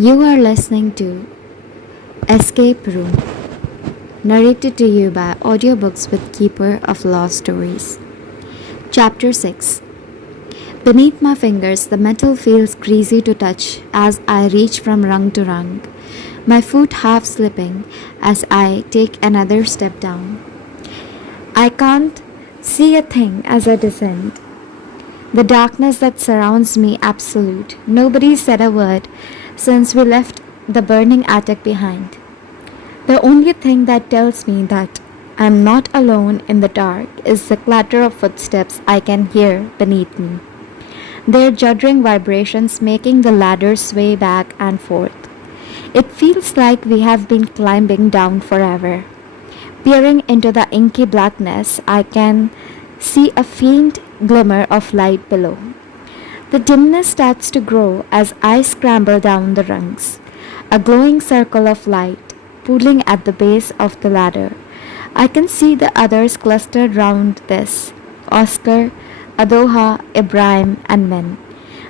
You are listening to Escape Room, narrated to you by Audiobooks with Keeper of Lost Stories. Chapter 6. Beneath my fingers, the metal feels greasy to touch as I reach from rung to rung, my foot half slipping as I take another step down. I can't see a thing as I descend. The darkness that surrounds me absolute. Nobody said a word since we left the burning attic behind. The only thing that tells me that I'm not alone in the dark is the clatter of footsteps I can hear beneath me, their juddering vibrations making the ladder sway back and forth. It feels like we have been climbing down forever. Peering into the inky blackness, I can see a faint glimmer of light below. The dimness starts to grow as I scramble down the rungs, a glowing circle of light pooling at the base of the ladder. I can see the others clustered round this: Oscar, Adoha, Ibrahim, and Min,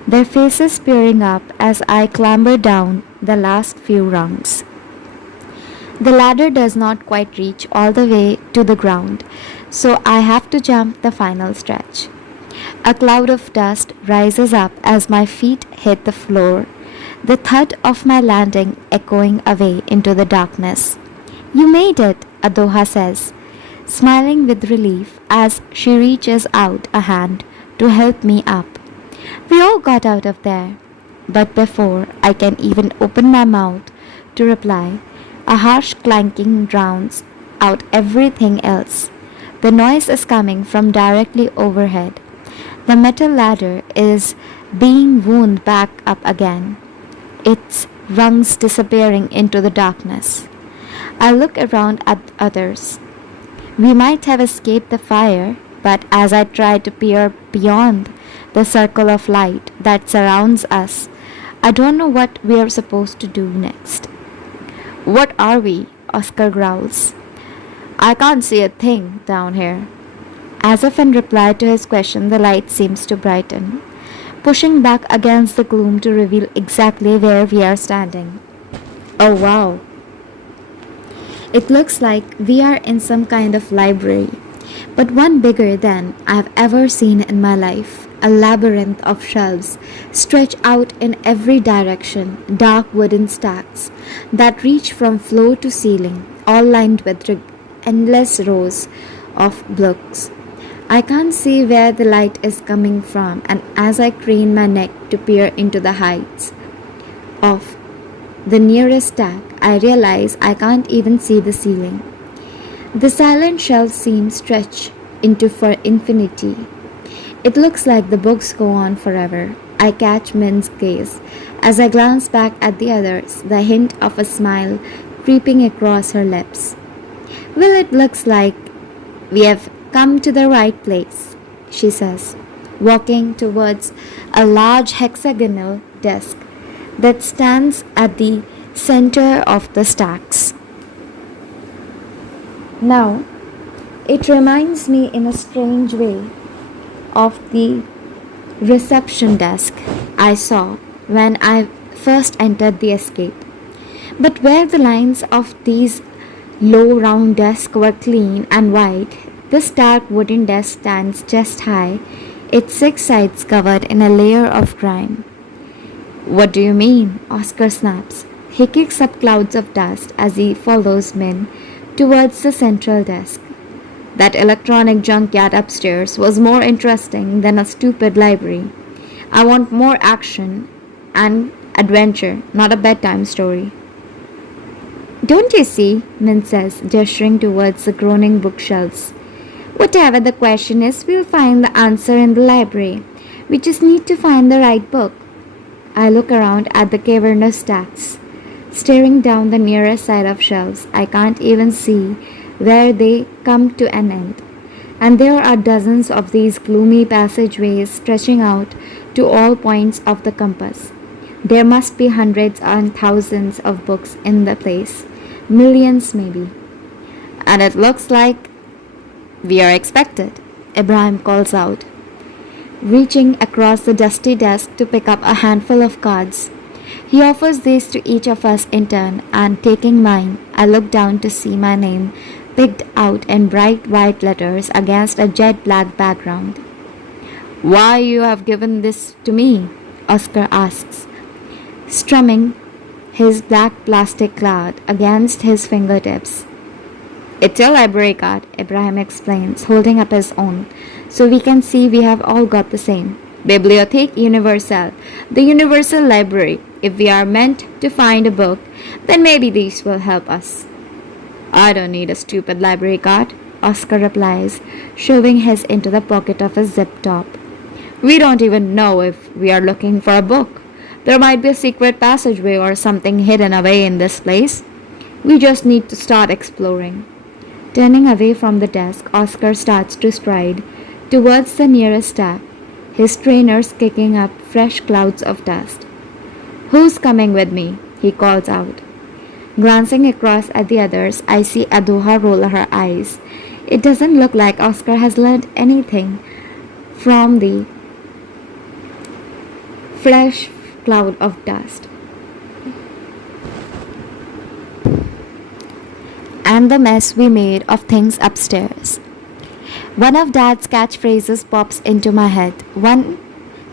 their faces peering up as I clamber down the last few rungs. The ladder does not quite reach all the way to the ground, so I have to jump the final stretch. A cloud of dust rises up as my feet hit the floor, the thud of my landing echoing away into the darkness. "You made it," Adoha says, smiling with relief as she reaches out a hand to help me up. "We all got out of there." But before I can even open my mouth to reply, a harsh clanking drowns out everything else. The noise is coming from directly overhead. The metal ladder is being wound back up again, its rungs disappearing into the darkness. I look around at others. We might have escaped the fire, but as I try to peer beyond the circle of light that surrounds us, I don't know what we are supposed to do next. "What are we?" Oscar growls. "I can't see a thing down here." As if in reply to his question, the light seems to brighten, pushing back against the gloom to reveal exactly where we are standing. Oh wow! It looks like we are in some kind of library, but one bigger than I've ever seen in my life. A labyrinth of shelves stretch out in every direction, dark wooden stacks that reach from floor to ceiling, all lined with endless rows of books. I can't see where the light is coming from, and as I crane my neck to peer into the heights of the nearest stack, I realize I can't even see the ceiling. The silent shelves seem stretched into for infinity. It looks like the books go on forever. I catch Min's gaze as I glance back at the others, the hint of a smile creeping across her lips. "Well, it looks like we have come to the right place," she says, walking towards a large hexagonal desk that stands at the center of the stacks. Now, it reminds me in a strange way of the reception desk I saw when I first entered the escape. But where the lines of these low round desks were clean and white, this dark wooden desk stands chest high, its six sides covered in a layer of grime. "What do you mean?" Oscar snaps. He kicks up clouds of dust as he follows Min towards the central desk. "That electronic junkyard upstairs was more interesting than a stupid library. I want more action and adventure, not a bedtime story." "Don't you see?" Min says, gesturing towards the groaning bookshelves. "Whatever the question is, we'll find the answer in the library. We just need to find the right book." I look around at the cavernous stacks, staring down the nearest side of shelves. I can't even see where they come to an end. And there are dozens of these gloomy passageways stretching out to all points of the compass. There must be hundreds and thousands of books in the place, millions maybe. "And it looks like we are expected," Ibrahim calls out, reaching across the dusty desk to pick up a handful of cards. He offers these to each of us in turn, and taking mine, I look down to see my name picked out in bright white letters against a jet black background. Why you have given this to me? Oscar asks, strumming his black plastic card against his fingertips. It's your library card, Ibrahim explains, holding up his own, so we can see we have all got the same. Bibliothèque Universelle, the Universal Library. If we are meant to find a book, then maybe these will help us. I don't need a stupid library card, Oscar replies, shoving his into the pocket of his zip top. We don't even know if we are looking for a book. There might be a secret passageway or something hidden away in this place. We just need to start exploring. Turning away from the desk, Oscar starts to stride towards the nearest stack, his trainers kicking up fresh clouds of dust. Who's coming with me? He calls out. Glancing across at the others, I see Adoha roll her eyes. It doesn't look like Oscar has learned anything from the fresh cloud of dust. And the mess we made of things upstairs. One of Dad's catchphrases pops into my head, one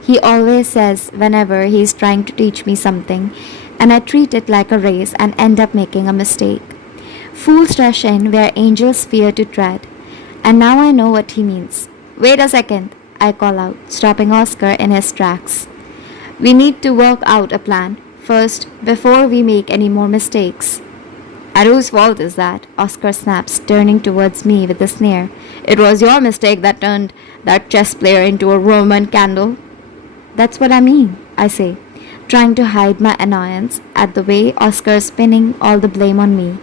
he always says whenever he's trying to teach me something, and I treat it like a race and end up making a mistake. Fools rush in where angels fear to tread, and now I know what he means. Wait a second, I call out, stopping Oscar in his tracks. We need to work out a plan first before we make any more mistakes. And whose fault is that? Oscar snaps, turning towards me with a sneer. It was your mistake that turned that chess player into a Roman candle. That's what I mean, I say, trying to hide my annoyance at the way Oscar is pinning all the blame on me.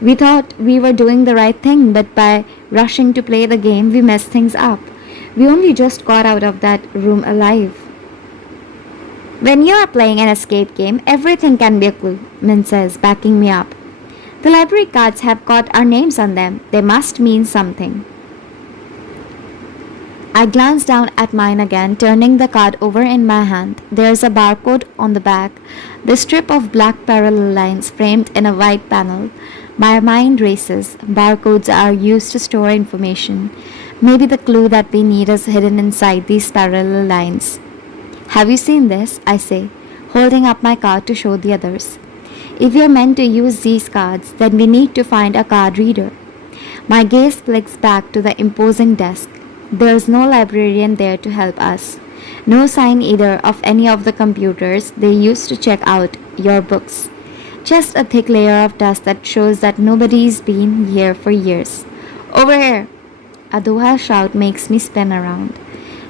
We thought we were doing the right thing, but by rushing to play the game, we messed things up. We only just got out of that room alive. When you are playing an escape game, everything can be a clue, Min says, backing me up. The library cards have got our names on them. They must mean something. I glance down at mine again, turning the card over in my hand. There's a barcode on the back, the strip of black parallel lines framed in a white panel. My mind races. Barcodes are used to store information. Maybe the clue that we need is hidden inside these parallel lines. Have you seen this? I say, holding up my card to show the others. If we are meant to use these cards, then we need to find a card reader. My gaze flicks back to the imposing desk. There's no librarian there to help us. No sign either of any of the computers they use to check out your books. Just a thick layer of dust that shows that nobody's been here for years. Over here! Adoha's shout makes me spin around.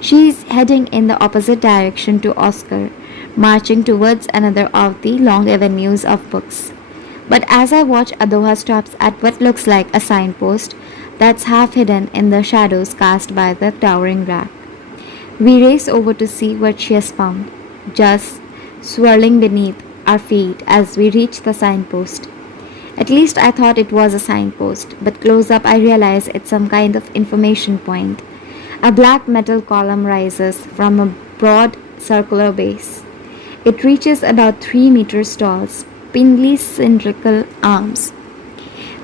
She's heading in the opposite direction to Oscar, marching towards another of the long avenues of books. But as I watch, Adoha stops at what looks like a signpost that's half hidden in the shadows cast by the towering rack. We race over to see what she has found, just swirling beneath our feet as we reach the signpost. At least I thought it was a signpost, but close up I realize it's some kind of information point. A black metal column rises from a broad circular base. It reaches about 3 meters tall, spindly cylindrical arms,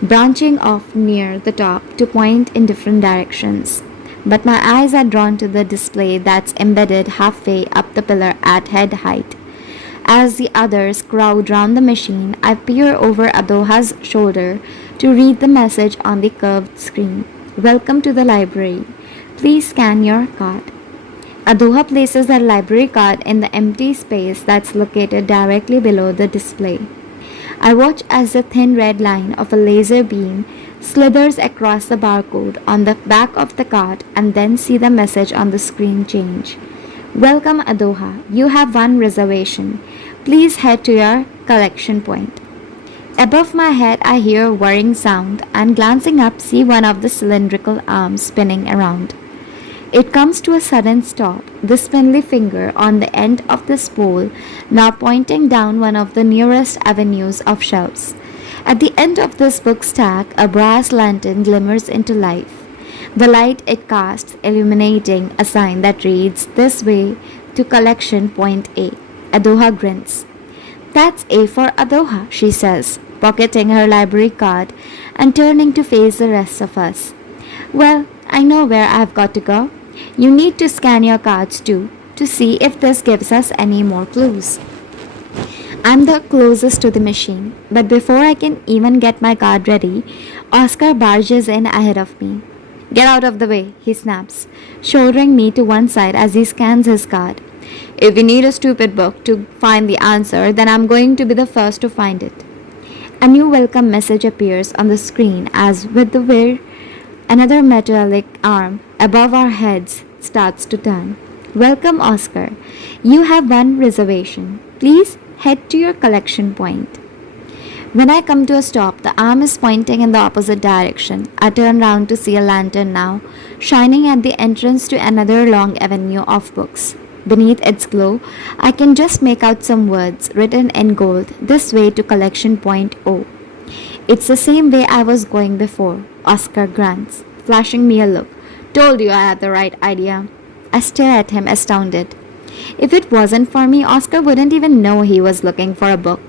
branching off near the top to point in different directions. But my eyes are drawn to the display that's embedded halfway up the pillar at head height. As the others crowd round the machine, I peer over Adoha's shoulder to read the message on the curved screen. Welcome to the library. Please scan your card. Adoha places her library card in the empty space that's located directly below the display. I watch as the thin red line of a laser beam slithers across the barcode on the back of the card and then see the message on the screen change. Welcome, Adoha. You have one reservation. Please head to your collection point. Above my head, I hear a whirring sound and glancing up, see one of the cylindrical arms spinning around. It comes to a sudden stop, the spindly finger on the end of the spool now pointing down one of the nearest avenues of shelves. At the end of this book stack, a brass lantern glimmers into life, the light it casts illuminating a sign that reads, "This way to collection point A." Adoha grins. That's A for Adoha, she says, pocketing her library card and turning to face the rest of us. Well, I know where I've got to go. You need to scan your cards too to see if this gives us any more clues. I'm the closest to the machine, but before I can even get my card ready, Oscar barges in ahead of me. Get out of the way, he snaps, shouldering me to one side as he scans his card. If you need a stupid book to find the answer, then I'm going to be the first to find it. A new welcome message appears on the screen as with the whir, another metallic arm above our heads starts to turn. Welcome, Oscar. You have one reservation. Please head to your collection point. When I come to a stop, the arm is pointing in the opposite direction. I turn round to see a lantern now, shining at the entrance to another long avenue of books. Beneath its glow, I can just make out some words written in gold, this way to collection point O. It's the same way I was going before, Oscar grunts, flashing me a look. Told you I had the right idea. I stare at him astounded. If it wasn't for me, Oscar wouldn't even know he was looking for a book.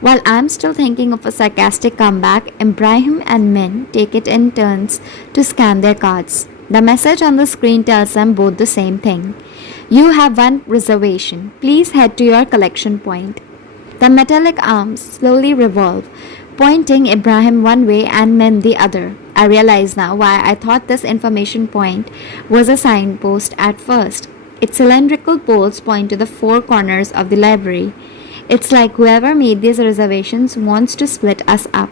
While I'm still thinking of a sarcastic comeback, Ibrahim and Min take it in turns to scan their cards. The message on the screen tells them both the same thing. You have one reservation. Please head to your collection point. The metallic arms slowly revolve, pointing Ibrahim one way and Min the other. I realize now why I thought this information point was a signpost at first. Its cylindrical poles point to the four corners of the library. It's like whoever made these reservations wants to split us up.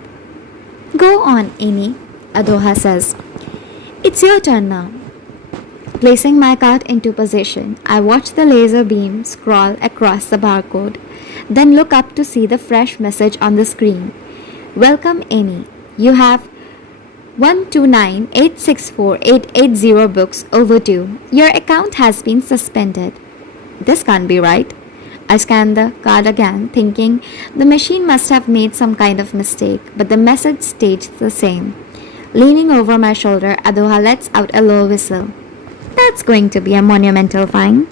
Go on, Amy, Adoha says. It's your turn now. Placing my card into position, I watch the laser beam scroll across the barcode, then look up to see the fresh message on the screen. Welcome, Amy. You have 129,864,880 books overdue. Your account has been suspended. This can't be right. I scan the card again, thinking the machine must have made some kind of mistake, but the message stays the same. Leaning over my shoulder, Adoha lets out a low whistle. That's going to be a monumental fine.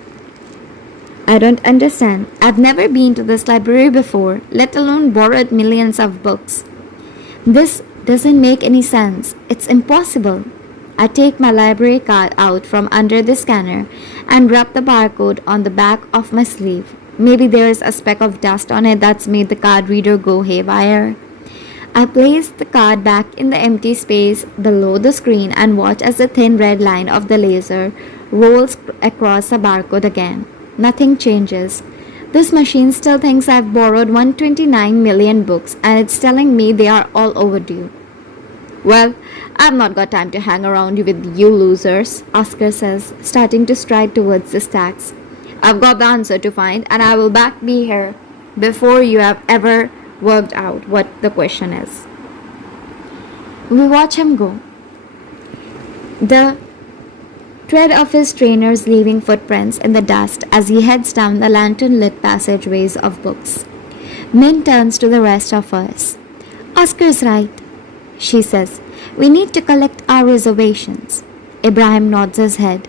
I don't understand. I've never been to this library before, let alone borrowed millions of books. This doesn't make any sense. It's impossible. I take my library card out from under the scanner and rub the barcode on the back of my sleeve. Maybe there's a speck of dust on it that's made the card reader go haywire. I place the card back in the empty space below the screen and watch as the thin red line of the laser rolls across the barcode again. Nothing changes. This machine still thinks I've borrowed 129 million books and it's telling me they are all overdue. Well, I've not got time to hang around with you losers, Oscar says, starting to stride towards the stacks. I've got the answer to find and I will back be here before you have ever worked out what the question is. We watch him go. The tread of his trainers leaving footprints in the dust as he heads down the lantern-lit passageways of books. Min turns to the rest of us. Oscar's right, she says. We need to collect our reservations. Ibrahim nods his head,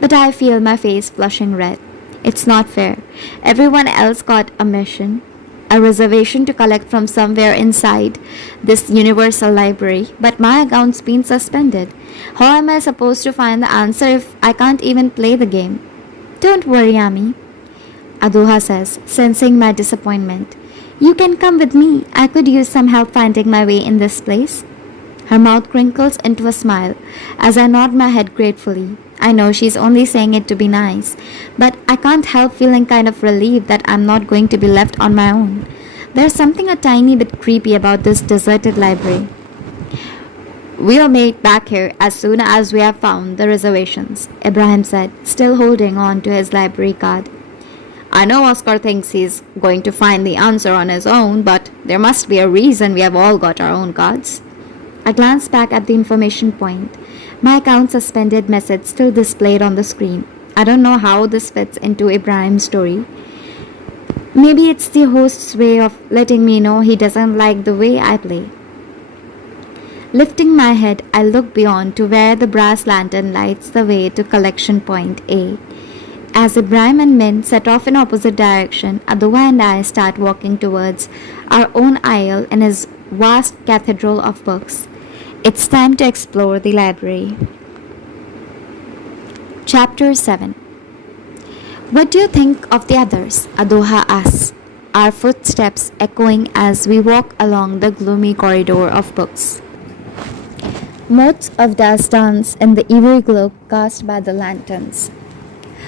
but I feel my face flushing red. It's not fair. Everyone else got a mission, a reservation to collect from somewhere inside this universal library, but my account's been suspended. How am I supposed to find the answer if I can't even play the game? Don't worry, Ami, Adoha says, sensing my disappointment. You can come with me. I could use some help finding my way in this place. Her mouth crinkles into a smile as I nod my head gratefully. I know she's only saying it to be nice, but I can't help feeling kind of relieved that I'm not going to be left on my own. There's something a tiny bit creepy about this deserted library. We'll meet back here as soon as we have found the reservations, Ibrahim said, still holding on to his library card. I know Oscar thinks he's going to find the answer on his own, but there must be a reason we have all got our own cards. I glanced back at the information point. My account suspended message still displayed on the screen. I don't know how this fits into Ibrahim's story. Maybe it's the host's way of letting me know he doesn't like the way I play. Lifting my head, I look beyond to where the brass lantern lights the way to collection point A. As Ibrahim and Min set off in opposite direction, Adoha and I start walking towards our own aisle in his vast cathedral of books. It's time to explore the library. Chapter 7. What do you think of the others? Adoha asks, our footsteps echoing as we walk along the gloomy corridor of books. Motes of dust dance in the eerie glow cast by the lanterns,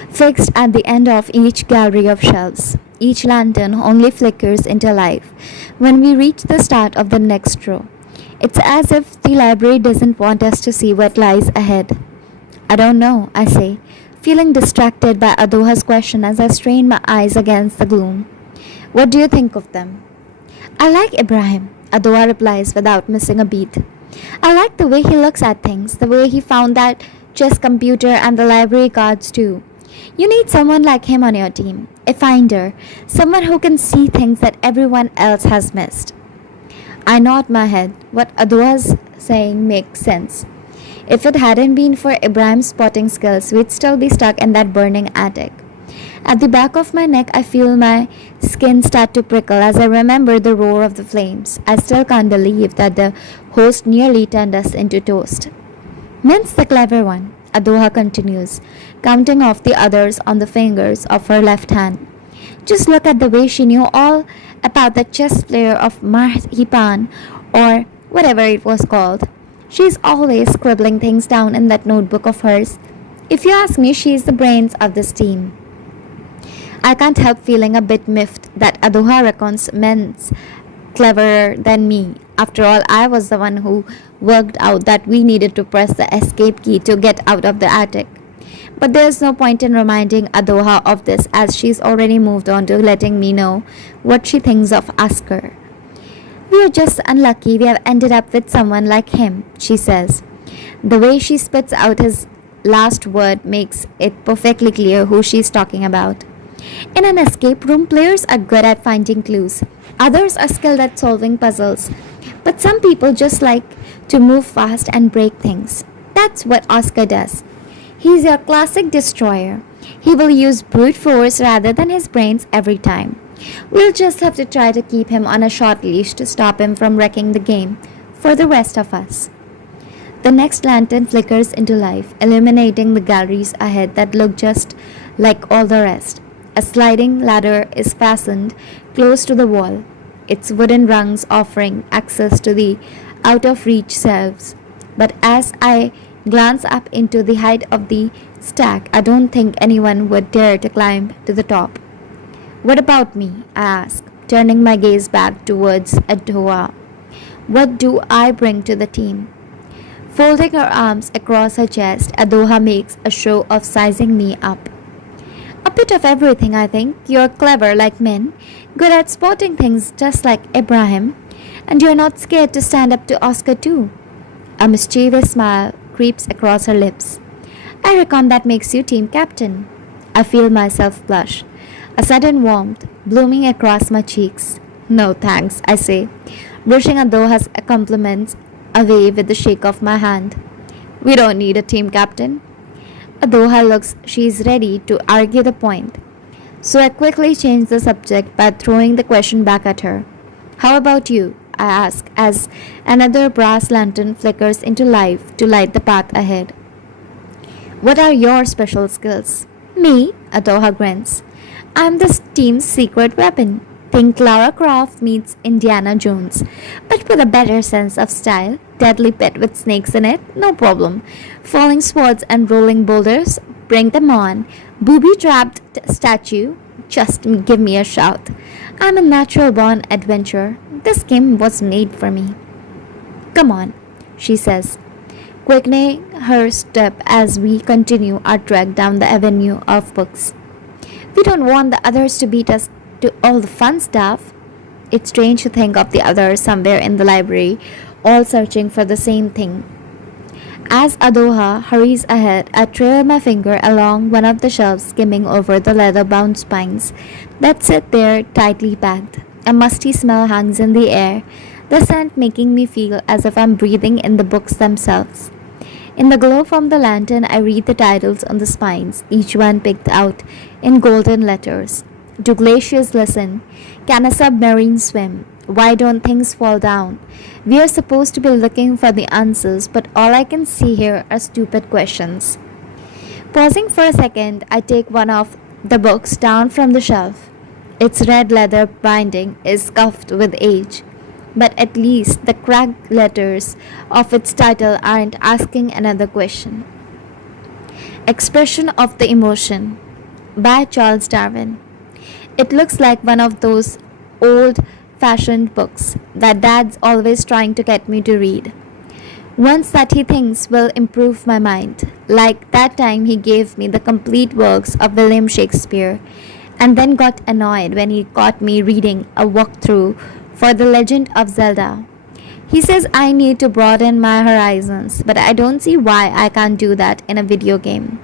fixed at the end of each gallery of shelves. Each lantern only flickers into life when we reach the start of the next row. It's as if the library doesn't want us to see what lies ahead. I don't know, I say, feeling distracted by Adoha's question as I strain my eyes against the gloom. What do you think of them? I like Ibrahim, Adoha replies without missing a beat. I like the way he looks at things, the way he found that chess computer and the library cards too. You need someone like him on your team, a finder, someone who can see things that everyone else has missed. I nod my head. What Adoha's saying makes sense. If it hadn't been for Ibrahim's spotting skills, we'd still be stuck in that burning attic. At the back of my neck, I feel my skin start to prickle as I remember the roar of the flames. I still can't believe that the host nearly turned us into toast. Min's the clever one, Adoha continues, counting off the others on the fingers of her left hand. Just look at the way she knew all about the chess player of Marhipan, or whatever it was called. She's always scribbling things down in that notebook of hers. If you ask me, she's the brains of this team. I can't help feeling a bit miffed that Adoha reckons Min's cleverer than me. After all, I was the one who worked out that we needed to press the escape key to get out of the attic. But there's no point in reminding Adoha of this, as she's already moved on to letting me know what she thinks of Asker. We are just unlucky we have ended up with someone like him, she says. The way she spits out his last word makes it perfectly clear who she's talking about. In an escape room, players are good at finding clues. Others are skilled at solving puzzles. But some people just like to move fast and break things. That's what Oscar does. He's your classic destroyer. He will use brute force rather than his brains every time. We'll just have to try to keep him on a short leash to stop him from wrecking the game for the rest of us. The next lantern flickers into life, illuminating the galleries ahead that look just like all the rest. A sliding ladder is fastened close to the wall, its wooden rungs offering access to the out-of-reach shelves. But as I glance up into the height of the stack, I don't think anyone would dare to climb to the top. What about me? I ask, turning my gaze back towards Adoha. What do I bring to the team? Folding her arms across her chest, Adoha makes a show of sizing me up. A bit of everything, I think. You're clever like Min, good at spotting things just like Ibrahim, and you're not scared to stand up to Oscar too. A mischievous smile creeps across her lips. I reckon that makes you team captain. I feel myself blush, a sudden warmth blooming across my cheeks. No thanks, I say, brushing Adoha's compliments away with a shake of my hand. We don't need a team captain. Adoha looks she's ready to argue the point. So I quickly change the subject by throwing the question back at her. How about you? I ask as another brass lantern flickers into life to light the path ahead. What are your special skills? Me? Adoha grins. I'm this team's secret weapon. Think Lara Croft meets Indiana Jones, but with a better sense of style. Deadly pit with snakes in it, no problem. Falling swords and rolling boulders, bring them on. Booby-trapped statue, just give me a shout. I'm a natural-born adventurer. This game was made for me. Come on, she says, quickening her step as we continue our trek down the avenue of books. We don't want the others to beat us to all the fun stuff. It's strange to think of the others somewhere in the library, all searching for the same thing. As Adoha hurries ahead, I trail my finger along one of the shelves, skimming over the leather-bound spines that sit there tightly packed. A musty smell hangs in the air, the scent making me feel as if I'm breathing in the books themselves. In the glow from the lantern, I read the titles on the spines, each one picked out in golden letters. Do glaciers listen? Can a submarine swim? Why don't things fall down? We are supposed to be looking for the answers, but all I can see here are stupid questions. Pausing for a second, I take one of the books down from the shelf. Its red leather binding is scuffed with age, but at least the cracked letters of its title aren't asking another question. Expression of the Emotion by Charles Darwin. It looks like one of those old fashioned books that Dad's always trying to get me to read. Ones that he thinks will improve my mind, like that time he gave me the complete works of William Shakespeare and then got annoyed when he caught me reading a walkthrough for The Legend of Zelda. He says I need to broaden my horizons, but I don't see why I can't do that in a video game.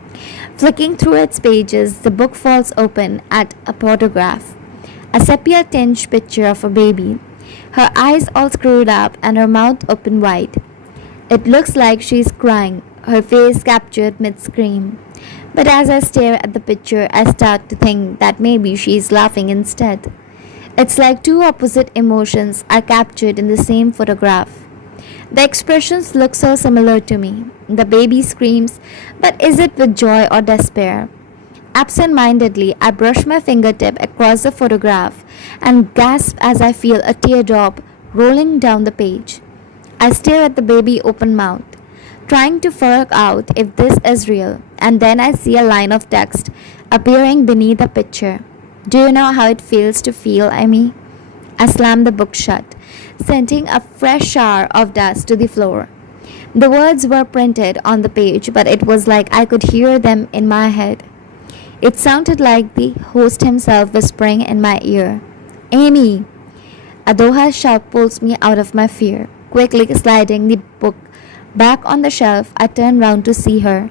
Flicking through its pages, the book falls open at a photograph. A sepia-tinged picture of a baby, her eyes all screwed up and her mouth open wide. It looks like she's crying, her face captured mid-scream. But as I stare at the picture, I start to think that maybe she's laughing instead. It's like two opposite emotions are captured in the same photograph. The expressions look so similar to me. The baby screams, but is it with joy or despair? Absent-mindedly, I brush my fingertip across the photograph and gasp as I feel a teardrop rolling down the page. I stare at the baby open-mouthed, trying to work out if this is real, and then I see a line of text appearing beneath the picture. Do you know how it feels to feel, Amy? I slammed the book shut, sending a fresh shower of dust to the floor. The words were printed on the page, but it was like I could hear them in my head. It sounded like the host himself whispering in my ear, Amy! Adoha's shout pulls me out of my fear. Quickly sliding the book back on the shelf, I turn round to see her.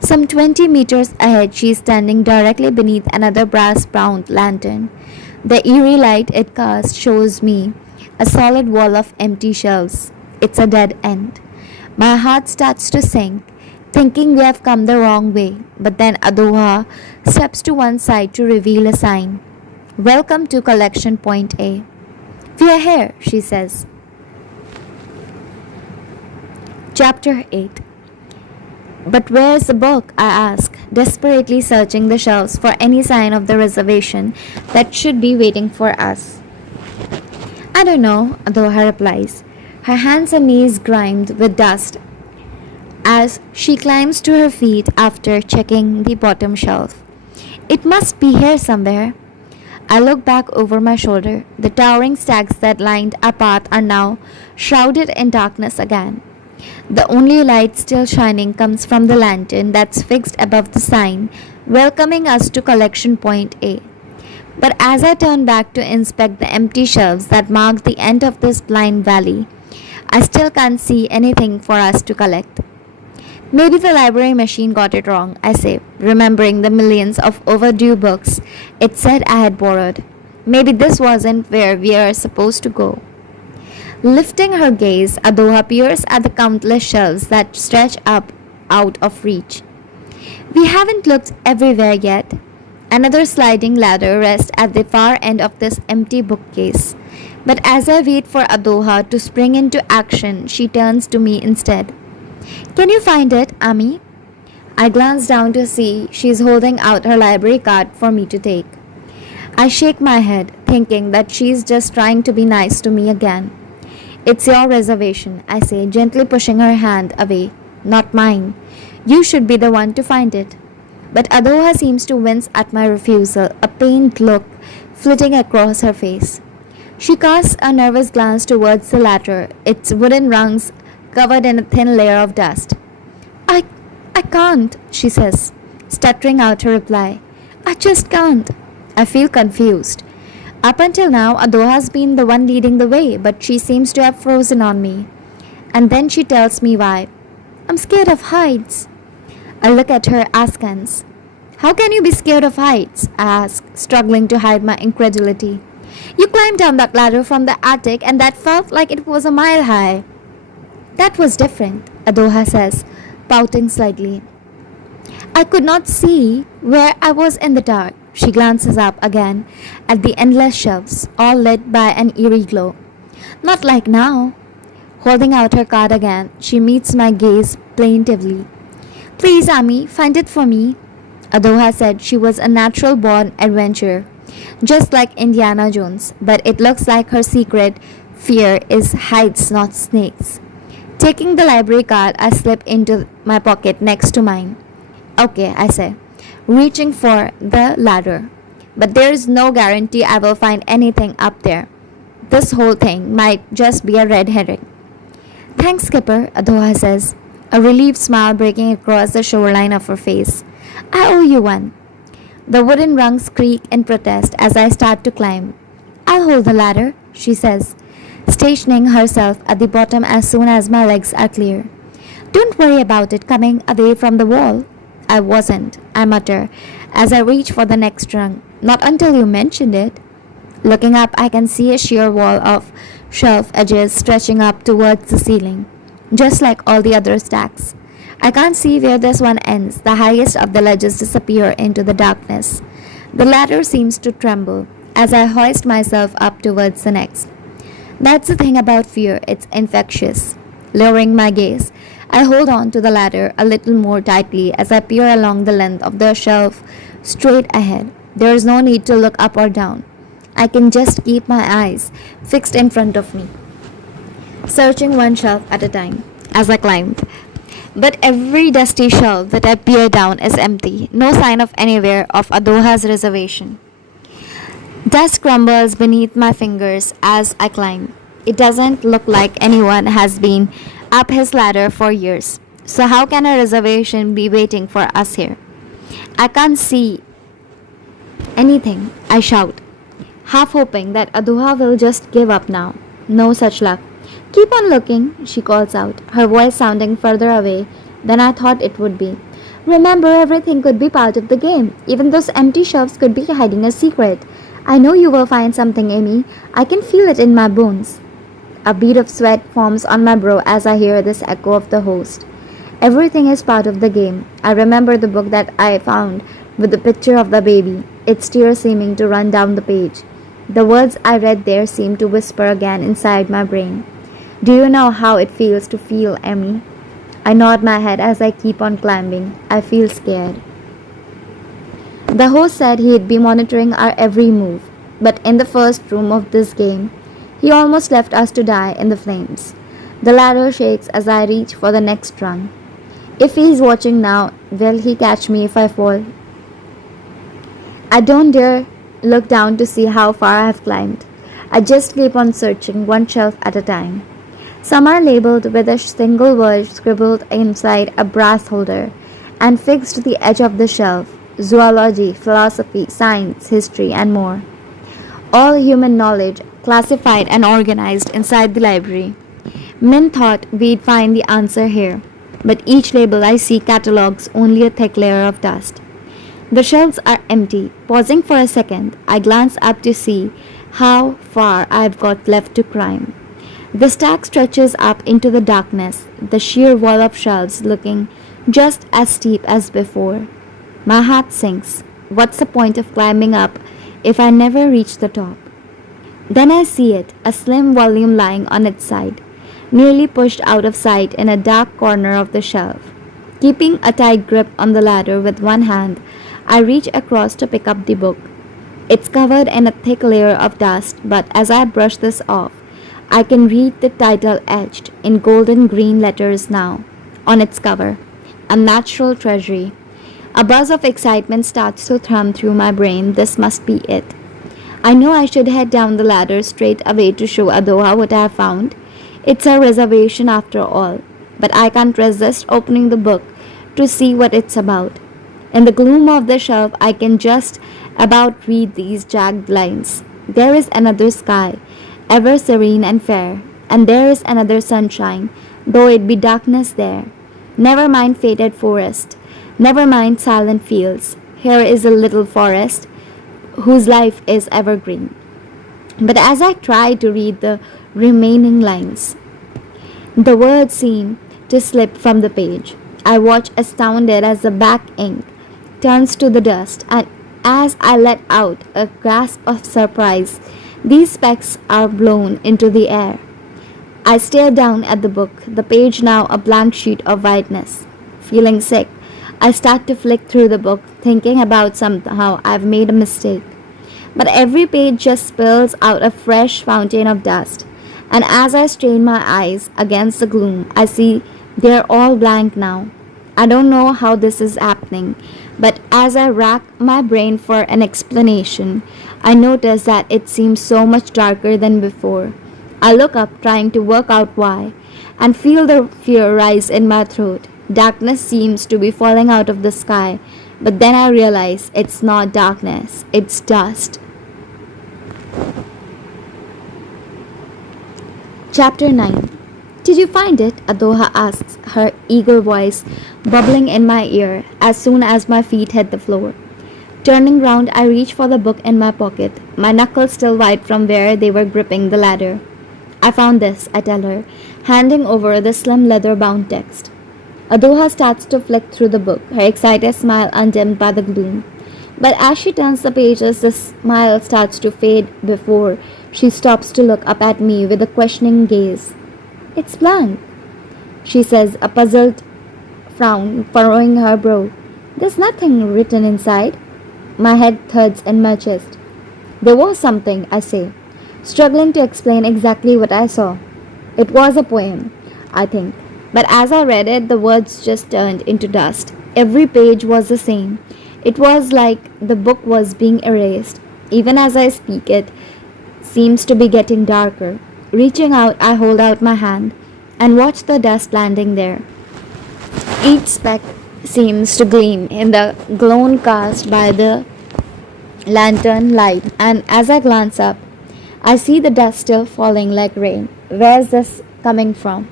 Some 20 meters ahead, she is standing directly beneath another brass-bound lantern. The eerie light it casts shows me a solid wall of empty shelves. It's a dead end. My heart starts to sink, thinking we have come the wrong way. But then Adoha steps to one side to reveal a sign. Welcome to Collection Point A. We are here, she says. Chapter 8. But where's the book? I ask, desperately searching the shelves for any sign of the reservation that should be waiting for us. I don't know, Adoha replies, her hands and knees grimed with dust as she climbs to her feet after checking the bottom shelf. It must be here somewhere. I look back over my shoulder. The towering stacks that lined our path are now shrouded in darkness again. The only light still shining comes from the lantern that's fixed above the sign, welcoming us to Collection Point A. But as I turn back to inspect the empty shelves that mark the end of this blind valley, I still can't see anything for us to collect. Maybe the library machine got it wrong, I say, remembering the millions of overdue books it said I had borrowed. Maybe this wasn't where we are supposed to go. Lifting her gaze, Adoha peers at the countless shelves that stretch up out of reach. We haven't looked everywhere yet. Another sliding ladder rests at the far end of this empty bookcase. But as I wait for Adoha to spring into action, she turns to me instead. Can you find it, Ami? I glance down to see she's holding out her library card for me to take. I shake my head, thinking that she's just trying to be nice to me again. It's your reservation, I say, gently pushing her hand away. Not mine. You should be the one to find it. But Adoha seems to wince at my refusal, a pained look flitting across her face. She casts a nervous glance towards the ladder, its wooden rungs covered in a thin layer of dust. I can't, she says, stuttering out her reply. I just can't. I feel confused. Up until now, Adoha's been the one leading the way, but she seems to have frozen on me. And then she tells me why. I'm scared of heights. I look at her askance. How can you be scared of heights? I ask, struggling to hide my incredulity. You climbed down that ladder from the attic and that felt like it was a mile high. That was different, Adoha says, pouting slightly. I could not see where I was in the dark. She glances up again at the endless shelves, all lit by an eerie glow. Not like now. Holding out her card again, she meets my gaze plaintively. Please, Ami, find it for me. Adoha said she was a natural born adventurer, just like Indiana Jones, but it looks like her secret fear is heights, not snakes. Taking the library card, I slip into my pocket next to mine. Okay, I say, reaching for the ladder. But there is no guarantee I will find anything up there. This whole thing might just be a red herring. Thanks, Skipper, Adoha says, a relieved smile breaking across the shoreline of her face. I owe you one. The wooden rungs creak in protest as I start to climb. I'll hold the ladder, she says, stationing herself at the bottom as soon as my legs are clear. Don't worry about it coming away from the wall. I wasn't, I mutter, as I reach for the next rung. Not until you mentioned it. Looking up, I can see a sheer wall of shelf edges stretching up towards the ceiling, just like all the other stacks. I can't see where this one ends. The highest of the ledges disappear into the darkness. The ladder seems to tremble as I hoist myself up towards the next. That's the thing about fear, it's infectious. Lowering my gaze, I hold on to the ladder a little more tightly as I peer along the length of the shelf straight ahead. There is no need to look up or down. I can just keep my eyes fixed in front of me, searching one shelf at a time as I climbed. But every dusty shelf that I peer down is empty, no sign of anywhere of Adoha's reservation. Dust crumbles beneath my fingers as I climb. It doesn't look like anyone has been up his ladder for years. So how can a reservation be waiting for us here? I can't see anything, I shout, half hoping that Adoha will just give up now. No such luck. Keep on looking, she calls out, her voice sounding further away than I thought it would be. Remember, everything could be part of the game. Even those empty shelves could be hiding a secret. I know you will find something, Amy. I can feel it in my bones. A bead of sweat forms on my brow as I hear this echo of the host. Everything is part of the game. I remember the book that I found with the picture of the baby, its tears seeming to run down the page. The words I read there seem to whisper again inside my brain. Do you know how it feels to feel, Amy? I nod my head as I keep on climbing. I feel scared. The host said he'd be monitoring our every move, but in the first room of this game, he almost left us to die in the flames. The ladder shakes as I reach for the next rung. If he's watching now, will he catch me if I fall? I don't dare look down to see how far I have climbed. I just keep on searching one shelf at a time. Some are labeled with a single word scribbled inside a brass holder and fixed to the edge of the shelf. Zoology, philosophy, science, history, and more. All human knowledge classified and organized inside the library. Men thought we'd find the answer here, but each label I see catalogs only a thick layer of dust. The shelves are empty. Pausing for a second, I glance up to see how far I've got left to climb. The stack stretches up into the darkness, the sheer wall of shelves looking just as steep as before. My heart sinks. What's the point of climbing up if I never reach the top? Then I see it, a slim volume lying on its side, nearly pushed out of sight in a dark corner of the shelf. Keeping a tight grip on the ladder with one hand, I reach across to pick up the book. It's covered in a thick layer of dust, but as I brush this off, I can read the title etched in golden green letters now on its cover, A Natural Treasury. A buzz of excitement starts to thrum through my brain. This must be it. I know I should head down the ladder straight away to show Adoha what I have found. It's a reservation after all, but I can't resist opening the book to see what it's about. In the gloom of the shelf, I can just about read these jagged lines. There is another sky, ever serene and fair, and there is another sunshine, though it be darkness there. Never mind faded forest, never mind silent fields. Here is a little forest whose life is evergreen. But as I try to read the remaining lines, the words seem to slip from the page. I watch astounded as the black ink turns to the dust, and as I let out a gasp of surprise, these specks are blown into the air. I stare down at the book, the page now a blank sheet of whiteness. Feeling sick, I start to flick through the book, thinking about somehow I've made a mistake. But every page just spills out a fresh fountain of dust, and as I strain my eyes against the gloom, I see they're all blank now. I don't know how this is happening, but as I rack my brain for an explanation, I notice that it seems so much darker than before. I look up, trying to work out why, and feel the fear rise in my throat. Darkness seems to be falling out of the sky, but then I realize it's not darkness, it's dust. Chapter 9. Did you find it? Adoha asks, her eager voice bubbling in my ear as soon as my feet hit the floor. Turning round, I reach for the book in my pocket, my knuckles still white from where they were gripping the ladder. I found this, I tell her, handing over the slim leather-bound text. Adoha starts to flick through the book, her excited smile undimmed by the gloom. But as she turns the pages, the smile starts to fade before she stops to look up at me with a questioning gaze. It's blank, she says, a puzzled frown furrowing her brow. There's nothing written inside. My head thuds in my chest. There was something, I say, struggling to explain exactly what I saw. It was a poem, I think, but as I read it, the words just turned into dust. Every page was the same. It was like the book was being erased. Even as I speak, it seems to be getting darker. Reaching out, I hold out my hand and watch the dust landing there. Each speck seems to gleam in the glow cast by the lantern light, and as I glance up, I see the dust still falling like rain. Where's this coming from?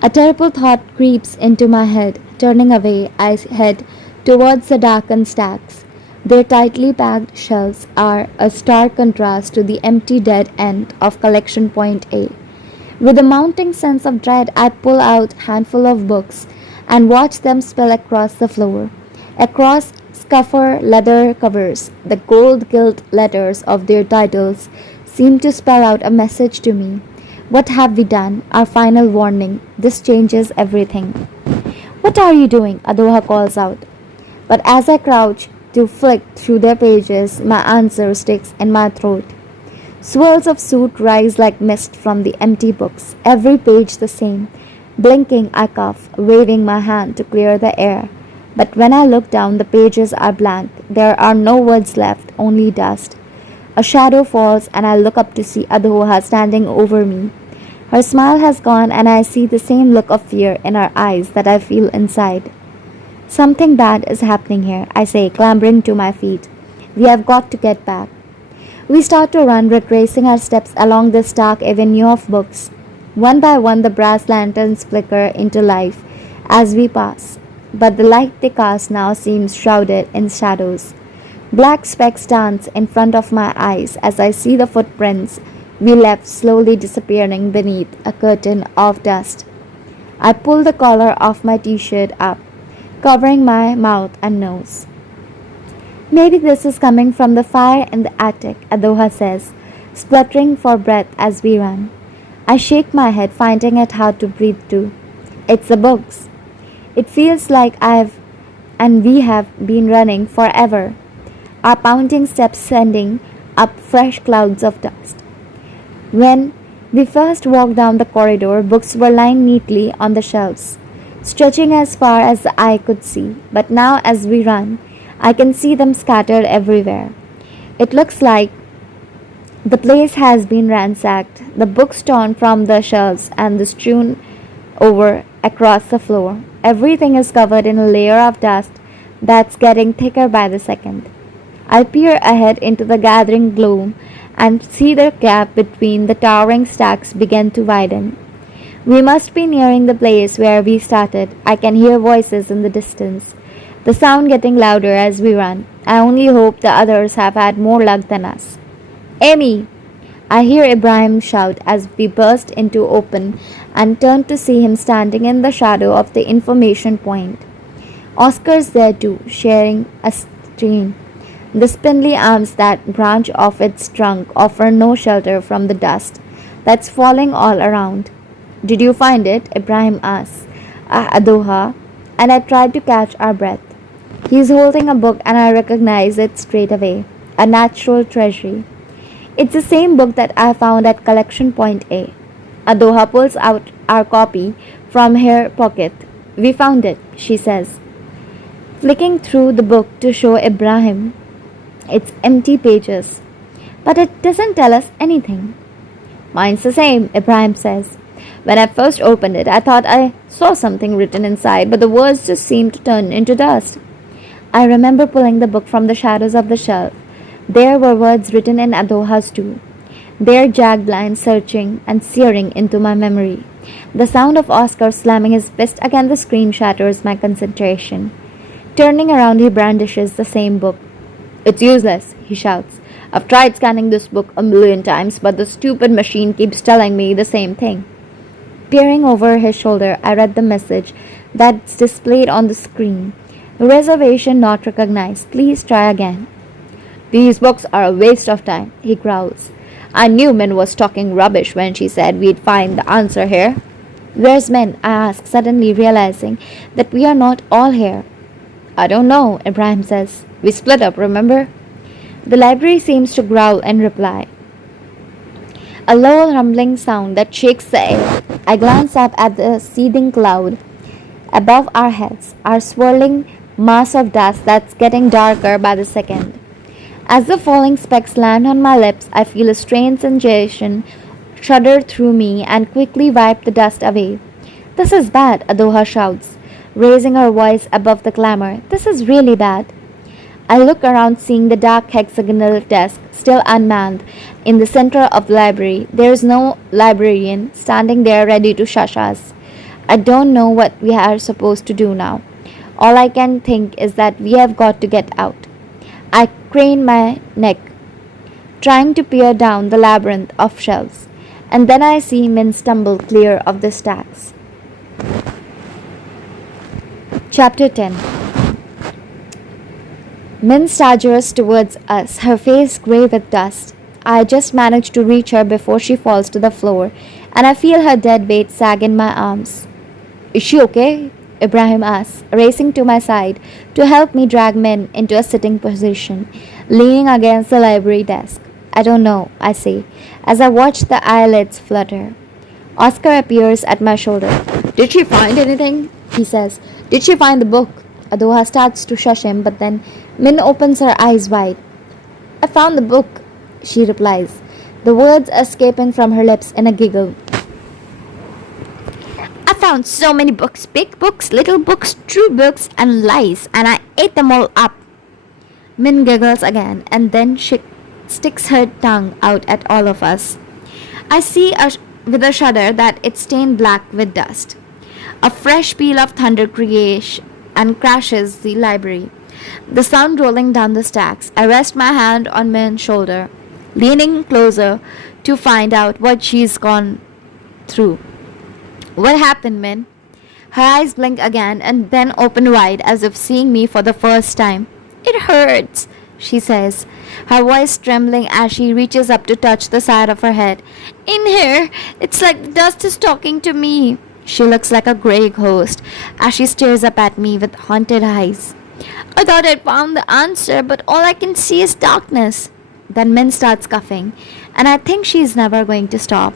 A terrible thought creeps into my head. Turning away, I head towards the darkened stacks. Their tightly packed shelves are a stark contrast to the empty dead end of collection point A. With a mounting sense of dread, I pull out a handful of books and watch them spill across the floor. Across scuffer leather covers, the gold-gilt letters of their titles seem to spell out a message to me. What have we done? Our final warning. This changes everything. What are you doing? Adoha calls out. But as I crouch to flick through their pages, my answer sticks in my throat. Swirls of soot rise like mist from the empty books, every page the same. Blinking, I cough, waving my hand to clear the air. But when I look down, the pages are blank. There are no words left, only dust. A shadow falls, and I look up to see Adoha standing over me. Her smile has gone, and I see the same look of fear in her eyes that I feel inside. Something bad is happening here, I say, clambering to my feet. We have got to get back. We start to run, retracing our steps along this dark avenue of books. One by one, the brass lanterns flicker into life as we pass, but the light they cast now seems shrouded in shadows. Black specks dance in front of my eyes as I see the footprints we left slowly disappearing beneath a curtain of dust. I pull the collar of my t-shirt up, covering my mouth and nose. Maybe this is coming from the fire in the attic, Adoha says, spluttering for breath as we run. I shake my head, finding it hard to breathe too. It's the books. It feels like we have been running forever, our pounding steps sending up fresh clouds of dust. When we first walked down the corridor, books were lined neatly on the shelves, stretching as far as the eye could see, but now as we run, I can see them scattered everywhere. It looks like the place has been ransacked, the books torn from the shelves and strewn over across the floor. Everything is covered in a layer of dust that's getting thicker by the second. I peer ahead into the gathering gloom and see the gap between the towering stacks begin to widen. We must be nearing the place where we started. I can hear voices in the distance, the sound getting louder as we run. I only hope the others have had more luck than us. Amy! I hear Ibrahim shout as we burst into open and turn to see him standing in the shadow of the information point. Oscar's there too, sharing a screen. The spindly arms that branch off its trunk offer no shelter from the dust that's falling all around. Did you find it? Ibrahim asks. Adoha, and I tried to catch our breath. He's holding a book and I recognize it straight away. A natural treasury. It's the same book that I found at collection point A. Adoha pulls out our copy from her pocket. We found it, she says, flicking through the book to show Ibrahim its empty pages. But it doesn't tell us anything. Mine's the same, Ibrahim says. When I first opened it, I thought I saw something written inside, but the words just seemed to turn into dust. I remember pulling the book from the shadows of the shelf. There were words written in Adoha's too, their jagged lines searching and searing into my memory. The sound of Oscar slamming his fist against the screen shatters my concentration. Turning around, he brandishes the same book. It's useless, he shouts. I've tried scanning this book 1,000,000 times, but the stupid machine keeps telling me the same thing. Peering over his shoulder, I read the message that's displayed on the screen. Reservation not recognized. Please try again. These books are a waste of time, he growls. I knew Min was talking rubbish when she said we'd find the answer here. Where's Min? I ask, suddenly realizing that we are not all here. I don't know, Ibrahim says. We split up, remember? The library seems to growl in reply. A low rumbling sound that shakes the air. I glance up at the seething cloud above our heads, our swirling mass of dust that's getting darker by the second. As the falling specks land on my lips, I feel a strange sensation shudder through me and quickly wipe the dust away. This is bad, Adoha shouts, raising her voice above the clamor. This is really bad. I look around, seeing the dark hexagonal desk still unmanned in the center of the library. There is no librarian standing there ready to shush us. I don't know what we are supposed to do now. All I can think is that we have got to get out. I crane my neck, trying to peer down the labyrinth of shelves, and then I see Min stumble clear of the stacks. Chapter 10. Min staggers towards us, her face grey with dust. I just manage to reach her before she falls to the floor, and I feel her dead weight sag in my arms. Is she okay? Ibrahim asks, racing to my side to help me drag Min into a sitting position, leaning against the library desk. I don't know, I say, as I watch the eyelids flutter. Oscar appears at my shoulder. Did she find anything? He says. Did she find the book? Adoha starts to shush him, but then Min opens her eyes wide. I found the book, she replies, the words escaping from her lips in a giggle. I found so many books, big books, little books, true books, and lies, and I ate them all up. Min giggles again, and then she sticks her tongue out at all of us. I see with a shudder that it's stained black with dust. A fresh peal of thunder creates and crashes the library. The sound rolling down the stacks. I rest my hand on Min's shoulder, leaning closer to find out what she's gone through. What happened, Min? Her eyes blink again and then open wide as if seeing me for the first time. It hurts, she says, her voice trembling as she reaches up to touch the side of her head. In here, it's like the dust is talking to me. She looks like a grey ghost as she stares up at me with haunted eyes. I thought I'd found the answer, but all I can see is darkness. Then Min starts coughing, and I think she's never going to stop.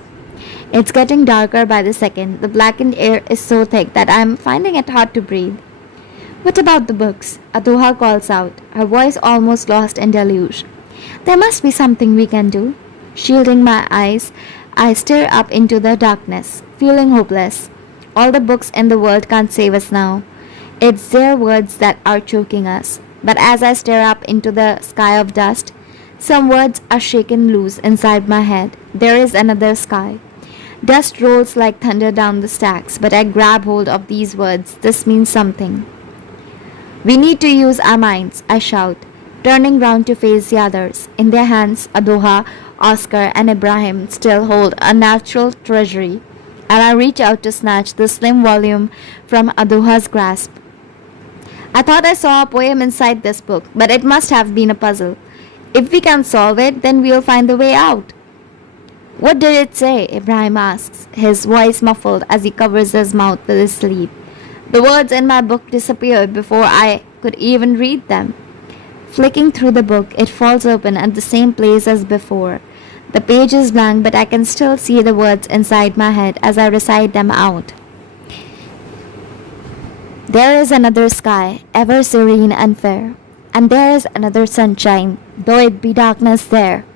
It's getting darker by the second. The blackened air is so thick that I'm finding it hard to breathe. What about the books? Adoha calls out, her voice almost lost in deluge. There must be something we can do. Shielding my eyes, I stare up into the darkness, feeling hopeless. All the books in the world can't save us now. It's their words that are choking us. But as I stare up into the sky of dust, some words are shaken loose inside my head. There is another sky. Dust rolls like thunder down the stacks, but I grab hold of these words. This means something. We need to use our minds, I shout, turning round to face the others. In their hands, Adoha, Oscar and Ibrahim still hold a natural treasury, and I reach out to snatch the slim volume from Aduha's grasp. I thought I saw a poem inside this book, but it must have been a puzzle. If we can solve it, then we'll find the way out. What did it say? Ibrahim asks, his voice muffled as he covers his mouth with his sleeve. The words in my book disappeared before I could even read them. Flicking through the book, it falls open at the same place as before. The page is blank, but I can still see the words inside my head as I recite them out. There is another sky, ever serene and fair, and there is another sunshine, though it be darkness there.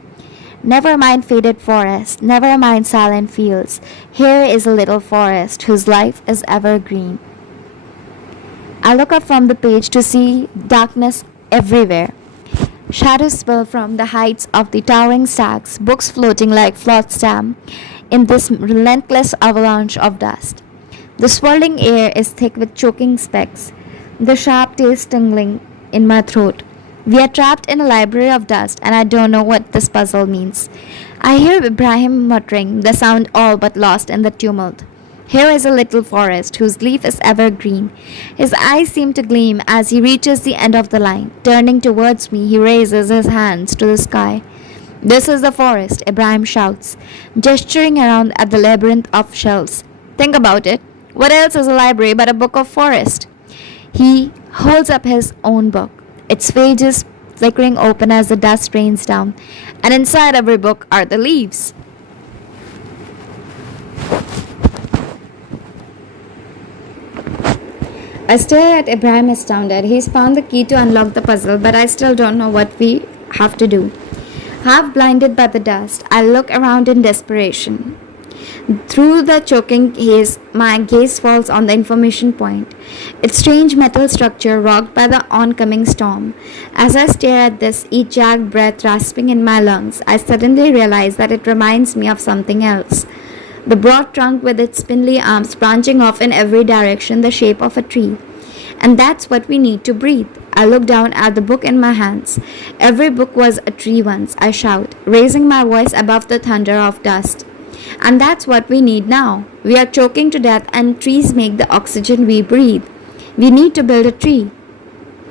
Never mind faded forest, never mind silent fields. Here is a little forest whose life is evergreen. I look up from the page to see darkness everywhere. Shadows spill from the heights of the towering stacks, books floating like flotsam in this relentless avalanche of dust. The swirling air is thick with choking specks, the sharp taste tingling in my throat. We are trapped in a library of dust, and I don't know what this puzzle means. I hear Ibrahim muttering, the sound all but lost in the tumult. Here is a little forest whose leaf is evergreen. His eyes seem to gleam as he reaches the end of the line. Turning towards me, he raises his hands to the sky. This is the forest, Ibrahim shouts, gesturing around at the labyrinth of shelves. Think about it. What else is a library but a book of forest? He holds up his own book, its pages flickering open as the dust rains down, and inside every book are the leaves. I stare at Ibrahim astounded. He's found the key to unlock the puzzle, but I still don't know what we have to do. Half blinded by the dust, I look around in desperation. Through the choking haze, my gaze falls on the information point, its strange metal structure rocked by the oncoming storm. As I stare at this, each jagged breath rasping in my lungs, I suddenly realize that it reminds me of something else. The broad trunk with its spindly arms branching off in every direction, the shape of a tree. And that's what we need to breathe. I look down at the book in my hands. Every book was a tree once, I shout, raising my voice above the thunder of dust. And that's what we need now. We are choking to death, and trees make the oxygen we breathe. We need to build a tree.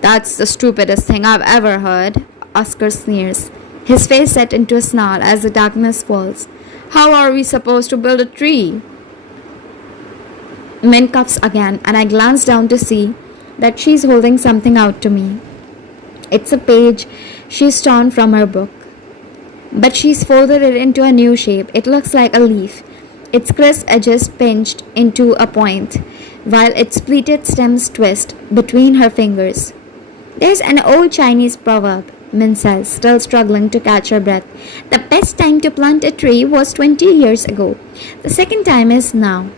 That's the stupidest thing I've ever heard, Oscar sneers, his face set into a snarl as the darkness falls. How are we supposed to build a tree? Min coughs again, and I glance down to see that she's holding something out to me. It's a page she's torn from her book, but she's folded it into a new shape. It looks like a leaf, its crisp edges pinched into a point, while its pleated stems twist between her fingers. There's an old Chinese proverb, Min says, still struggling to catch her breath. The best time to plant a tree was 20 years ago. The second time is now.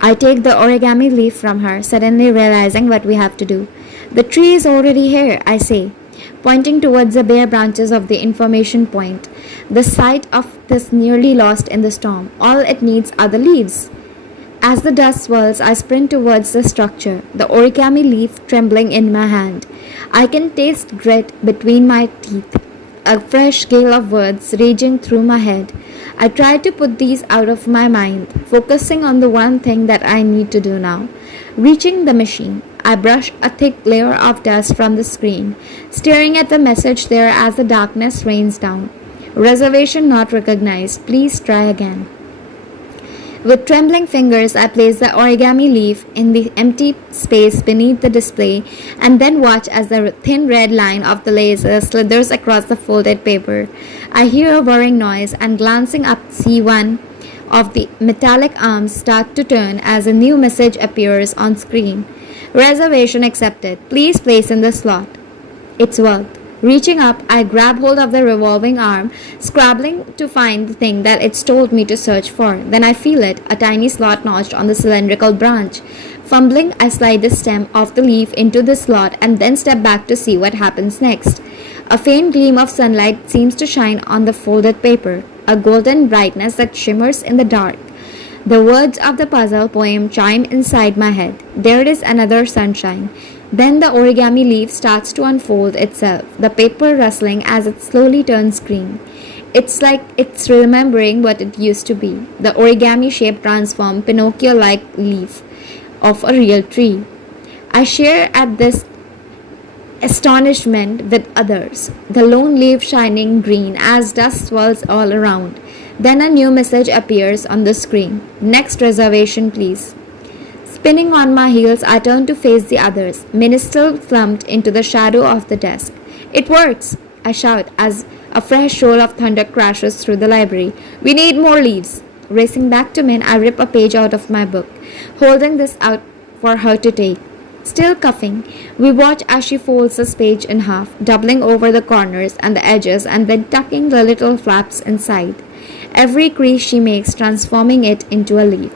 I take the origami leaf from her, suddenly realizing what we have to do. The tree is already here, I say, pointing towards the bare branches of the information point, the site of this nearly lost in the storm. All it needs are the leaves. As the dust swirls, I sprint towards the structure, the origami leaf trembling in my hand. I can taste grit between my teeth, a fresh gale of words raging through my head. I try to put these out of my mind, focusing on the one thing that I need to do now. Reaching the machine, I brush a thick layer of dust from the screen, staring at the message there as the darkness rains down. Reservation not recognized. Please try again. With trembling fingers, I place the origami leaf in the empty space beneath the display and then watch as the thin red line of the laser slithers across the folded paper. I hear a whirring noise and glancing up see one of the metallic arms start to turn as a new message appears on screen. Reservation accepted. Please place in the slot. It's worked. Reaching up, I grab hold of the revolving arm, scrabbling to find the thing that it's told me to search for. Then I feel it, a tiny slot notched on the cylindrical branch. Fumbling, I slide the stem of the leaf into the slot and then step back to see what happens next. A faint gleam of sunlight seems to shine on the folded paper, a golden brightness that shimmers in the dark. The words of the puzzle poem chime inside my head. There is another sunshine. Then the origami leaf starts to unfold itself, the paper rustling as it slowly turns green. It's like it's remembering what it used to be. The origami shape transformed Pinocchio like leaf of a real tree. I share at this astonishment with others, the lone leaf shining green as dust swirls all around. Then a new message appears on the screen. Next reservation, please. Spinning on my heels, I turn to face the others. Min still slumped into the shadow of the desk. It works! I shout as a fresh roll of thunder crashes through the library. We need more leaves! Racing back to Min, I rip a page out of my book, holding this out for her to take. Still coughing, we watch as she folds this page in half, doubling over the corners and the edges and then tucking the little flaps inside. Every crease she makes, transforming it into a leaf.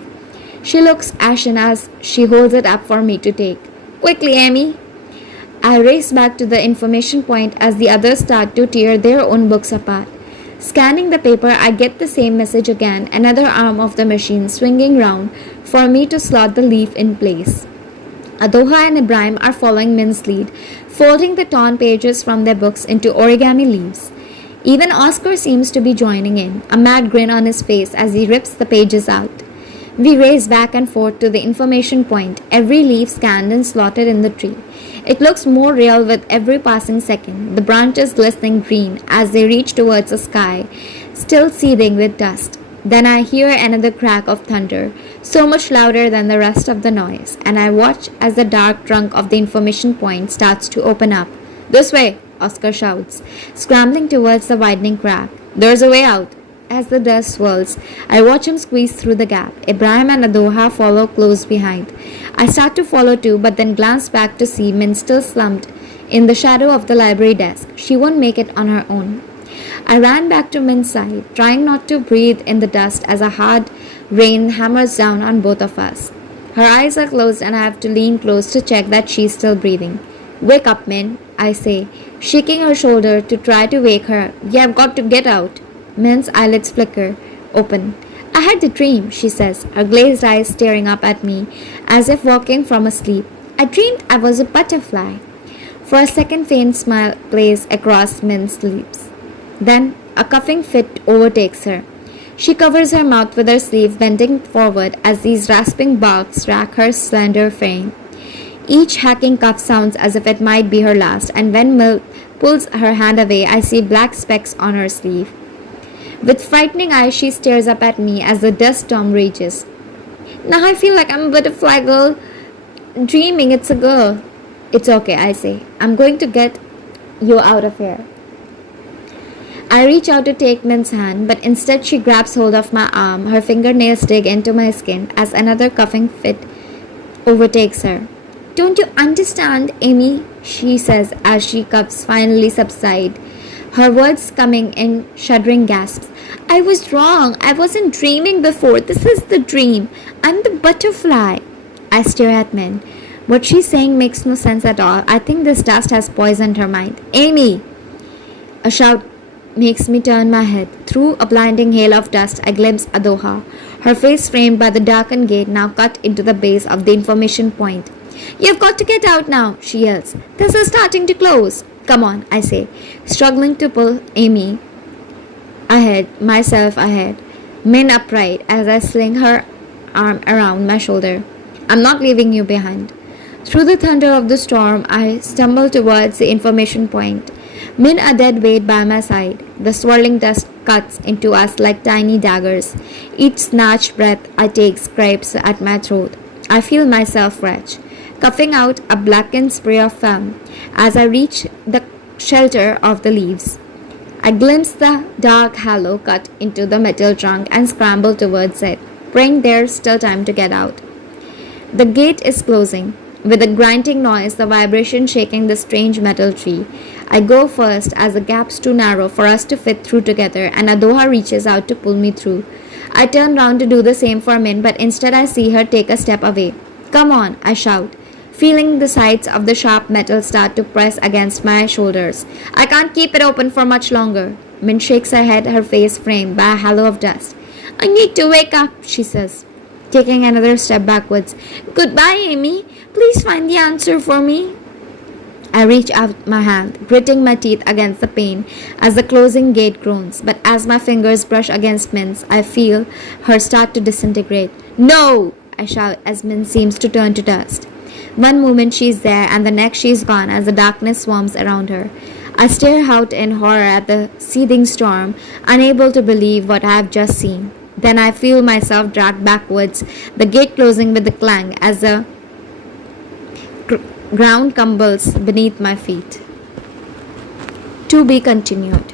She looks ashen as she holds it up for me to take. Quickly, Amy! I race back to the information point as the others start to tear their own books apart. Scanning the paper, I get the same message again, another arm of the machine swinging round for me to slot the leaf in place. Adoha and Ibrahim are following Min's lead, folding the torn pages from their books into origami leaves. Even Oscar seems to be joining in, a mad grin on his face as he rips the pages out. We race back and forth to the information point, every leaf scanned and slotted in the tree. It looks more real with every passing second, the branches glistening green as they reach towards the sky, still seething with dust. Then I hear another crack of thunder, so much louder than the rest of the noise, and I watch as the dark trunk of the information point starts to open up. This way, Oscar shouts, scrambling towards the widening crack. There's a way out. As the dust swirls, I watch him squeeze through the gap. Ibrahim and Adoha follow close behind. I start to follow too, but then glance back to see Min still slumped in the shadow of the library desk. She won't make it on her own. I ran back to Min's side, trying not to breathe in the dust as a hard rain hammers down on both of us. Her eyes are closed and I have to lean close to check that she's still breathing. Wake up, Min, I say, shaking her shoulder to try to wake her. You've got to get out. Min's eyelids flicker open. I had a dream, she says, her glazed eyes staring up at me as if waking from a sleep. I dreamed I was a butterfly. For a second, faint smile plays across Min's lips. Then a coughing fit overtakes her. She covers her mouth with her sleeve, bending forward as these rasping barks rack her slender frame. Each hacking cough sounds as if it might be her last, and when Mill pulls her hand away, I see black specks on her sleeve. With frightening eyes, she stares up at me as the dust storm rages. Now I feel like I'm a butterfly girl dreaming it's a girl. It's okay, I say. I'm going to get you out of here. I reach out to take Min's hand, but instead she grabs hold of my arm. Her fingernails dig into my skin as another coughing fit overtakes her. Don't you understand, Amy? She says as she coughs finally subside, her words coming in shuddering gasps. I was wrong. I wasn't dreaming before. This is the dream. I'm the butterfly. I stare at Min. What she's saying makes no sense at all. I think this dust has poisoned her mind. Amy! A shout makes me turn my head. Through a blinding hail of dust, I glimpse Adoha, her face framed by the darkened gate now cut into the base of the information point. You've got to get out now, she yells. This is starting to close. Come on, I say, struggling to pull Amy myself ahead, Min upright as I sling her arm around my shoulder. I'm not leaving you behind. Through the thunder of the storm, I stumble towards the information point. Min a dead weight by my side. The swirling dust cuts into us like tiny daggers. Each snatched breath I take scrapes at my throat. I feel myself retch, coughing out a blackened spray of foam as I reach the shelter of the leaves. I glimpse the dark hollow cut into the metal trunk and scramble towards it, praying there's still time to get out. The gate is closing. With a grinding noise, the vibration shaking the strange metal tree. I go first as the gap's too narrow for us to fit through together, and Adoha reaches out to pull me through. I turn round to do the same for Min, but instead I see her take a step away. Come on, I shout, feeling the sides of the sharp metal start to press against my shoulders. I can't keep it open for much longer. Min shakes her head, her face framed by a halo of dust. I need to wake up, she says, taking another step backwards. Goodbye, Amy. Please find the answer for me. I reach out my hand, gritting my teeth against the pane as the closing gate groans. But as my fingers brush against Min's, I feel her start to disintegrate. No! I shout as Min seems to turn to dust. One moment she's there, and the next she's gone as the darkness swarms around her. I stare out in horror at the seething storm, unable to believe what I have just seen. Then I feel myself dragged backwards, the gate closing with a clang as the ground crumbles beneath my feet. To be continued.